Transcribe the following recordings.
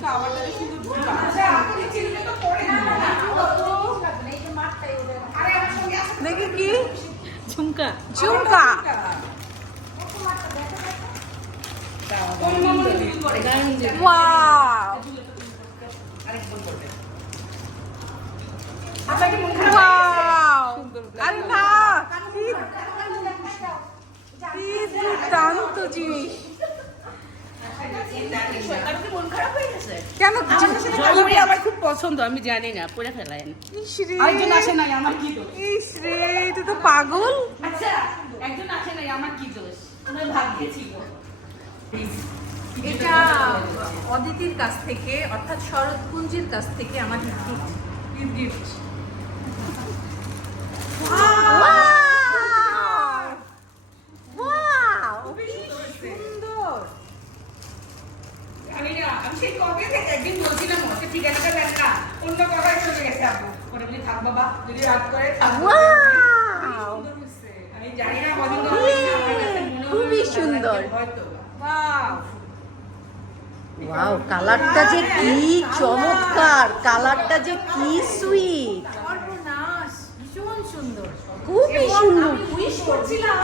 কিন্তু আমারটা বেশ সুন্দর ঝুমকা দেখি কি ঝুমকা ঝুমকা কোন মামুনি তুমি করে ওয়াও আপনাকে মন খারাপ ওয়াও আরে না কি কি দুর্দান্ত জিনিস কেন? আমার খুব। পছন্দ আমি জানি না পরে ফেলাইন ইস আসে নাই আমার কি দোষ? ইস রে এটা তো পাগল। আচ্ছা একজন আসে নাই আমার কি দোষ? ওনার ভাগ্যে ছিল। এটা অদিতির কাছ থেকে অর্থাৎ শরৎ পুঞ্জির কাছ থেকে আমার গিফট গিফট সুন্দর। আমি সেই কবে থেকে একদিন বলছিলাম ওকে ঠিকানাটা দেন না অন্য কথায় চলে গেছে আপু পরে বলি থাক বাবা যদি রাত করে থাক ওয়াও আমি জানি না হলো খুবই সুন্দর। হয়তো ওয়াও কালারটা যে কি চমৎকার কালারটা যে কি সুইট সর্বনাশ ভীষণ সুন্দর। খুবই সুন্দর। উইশ করছিলাম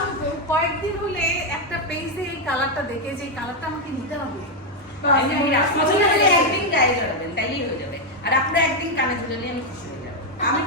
কয়েকদিন হলে একটা পেজে এই কালারটা দেখে যে কালারটা আমাকে নিতে হবে। একদিন গায়ে জড়াবেন তাইলেই হয়ে যাবে। আর আপনারা একদিন কানে ঝুলালে আমি খুশি হয়ে যাব। আমি